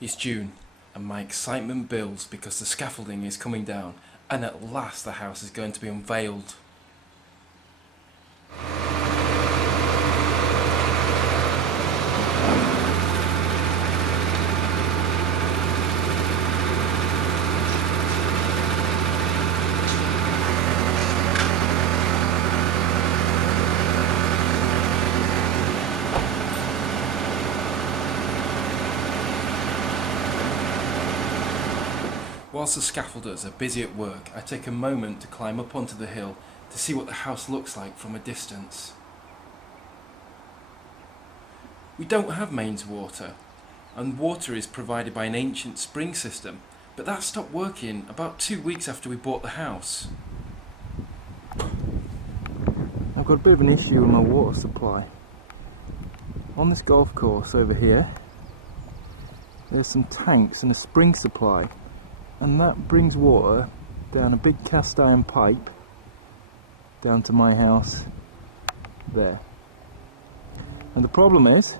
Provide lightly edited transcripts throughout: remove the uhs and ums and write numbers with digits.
It's June, and my excitement builds because the scaffolding is coming down, and at last the house is going to be unveiled. Whilst the scaffolders are busy at work, I take a moment to climb up onto the hill to see what the house looks like from a distance. We don't have mains water, and water is provided by an ancient spring system, but that stopped working about 2 weeks after we bought the house. I've got a bit of an issue with my water supply. On this golf course over here, there's some tanks and a spring supply, and that brings water down a big cast iron pipe down to my house there. And the problem is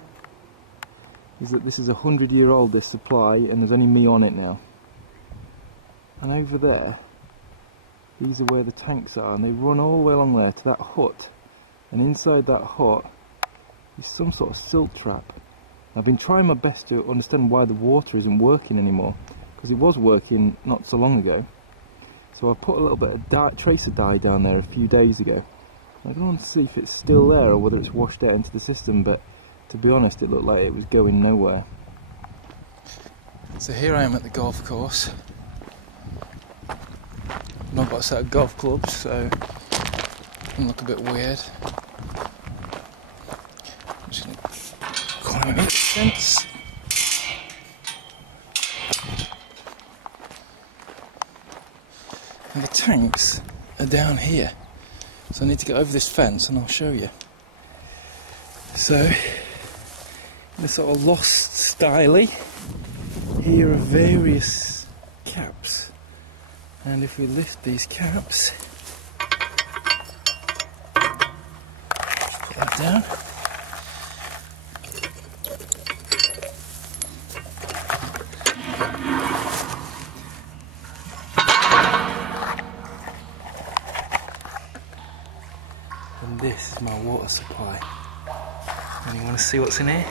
that this is 100-year-old, this supply, and there's only me on it now. And over there, these are where the tanks are, and they run all the way along there to that hut, and inside that hut is some sort of silt trap. I've been trying my best to understand why the water isn't working anymore, because it was working not so long ago. So I put a little bit of tracer dye down there a few days ago. I don't want to see if it's still there or whether it's washed out into the system, but to be honest it looked like it was going nowhere. So here I am at the golf course. I've not got a set of golf clubs, so it can look a bit weird. I'm just going to climb over the fence. And the tanks are down here, so I need to get over this fence and I'll show you. So, in a sort of lost style, here are various caps, and if we lift these caps, get that down. And this is my water supply. And you want to see what's in here?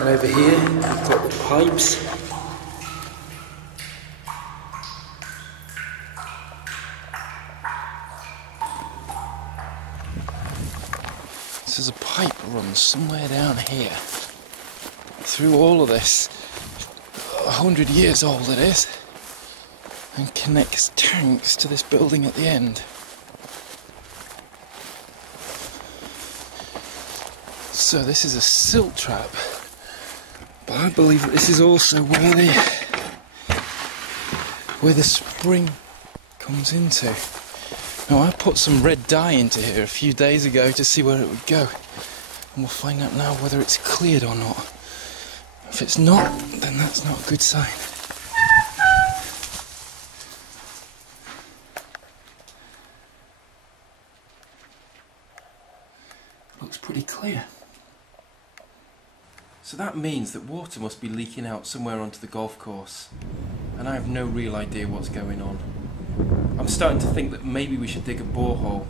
And over here we've got the pipes. This is a pipe that runs somewhere down here. Through all of this, 100 years old it is, and connects tanks to this building at the end. So this is a silt trap, but I believe that this is also where the spring comes into. Now I put some red dye into here a few days ago to see where it would go, and we'll find out now whether it's cleared or not. If it's not, then that's not a good sign. Looks pretty clear. So that means that water must be leaking out somewhere onto the golf course, and I have no real idea what's going on. I'm starting to think that maybe we should dig a borehole.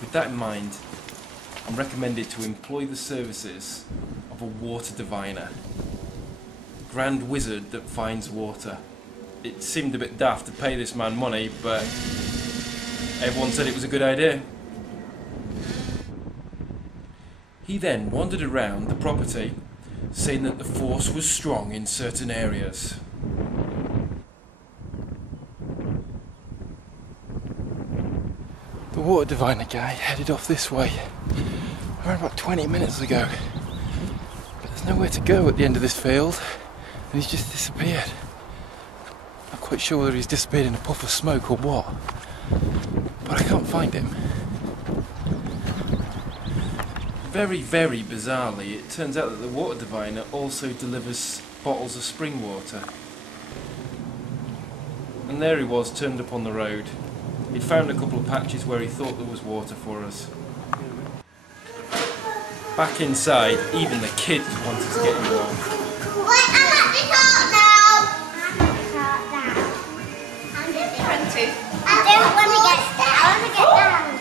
With that in mind, I'm recommended to employ the services of a water diviner, a grand wizard that finds water. It seemed a bit daft to pay this man money, but everyone said it was a good idea. He then wandered around the property, saying that the force was strong in certain areas. The water diviner guy headed off this way around about 20 minutes ago, but there's nowhere to go at the end of this field, and he's just disappeared. Not quite sure whether he's disappeared in a puff of smoke or what, but I can't find him. Very, very bizarrely, it turns out that the water diviner also delivers bottles of spring water. And there he was, turned up on the road. He'd found a couple of patches where he thought there was water for us. Back inside, even the kids wanted to get involved. Wait, I'm at the top now! I'm at the top now. I'm just trying to. I don't want to get down. I want to get down.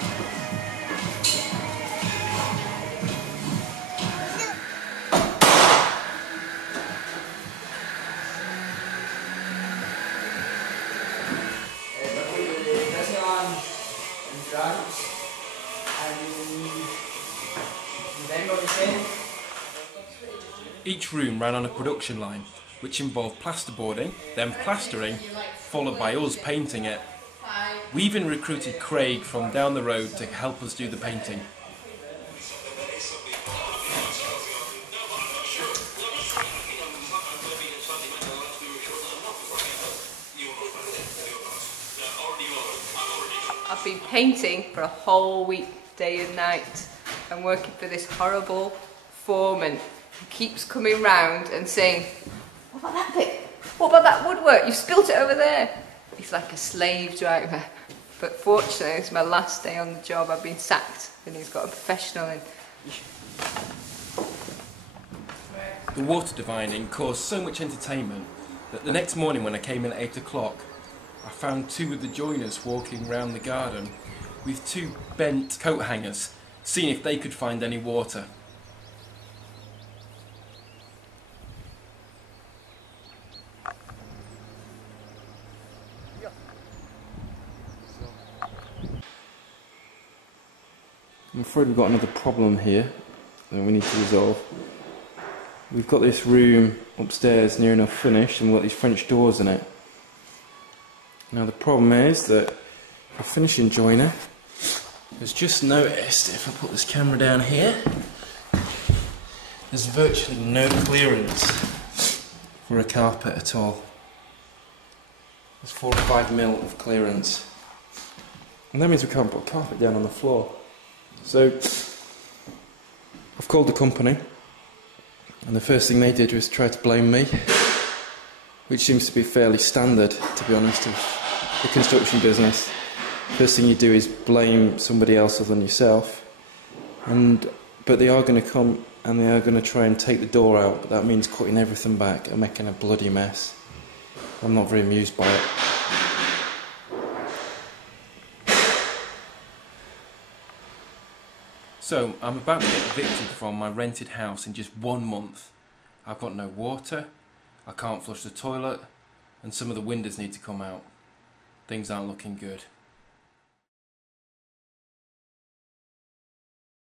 Each room ran on a production line, which involved plasterboarding, then plastering, followed by us painting it. We even recruited Craig from down the road to help us do the painting. I've been painting for a whole week, day and night, and working for this horrible foreman who keeps coming round and saying, "What about that bit? What about that woodwork? You spilt it over there." He's like a slave driver. But fortunately, it's my last day on the job. I've been sacked, and he's got a professional in. The water divining caused so much entertainment that the next morning when I came in at 8 o'clock, I found two of the joiners walking round the garden with two bent coat hangers, seeing if they could find any water. I'm afraid we've got another problem here that we need to resolve. We've got this room upstairs near enough finished and we've got these French doors in it. Now the problem is that our finishing joiner has just noticed, if I put this camera down here, there's virtually no clearance for a carpet at all. There's 4 or 5 mil of clearance. And that means we can't put carpet down on the floor. So I've called the company and the first thing they did was try to blame me, which seems to be fairly standard, to be honest, of the construction business. First thing you do is blame somebody else other than yourself. But they are going to come and they are going to try and take the door out, but that means cutting everything back and making a bloody mess. I'm not very amused by it. So, I'm about to get evicted from my rented house in just 1 month. I've got no water, I can't flush the toilet, and some of the windows need to come out. Things aren't looking good.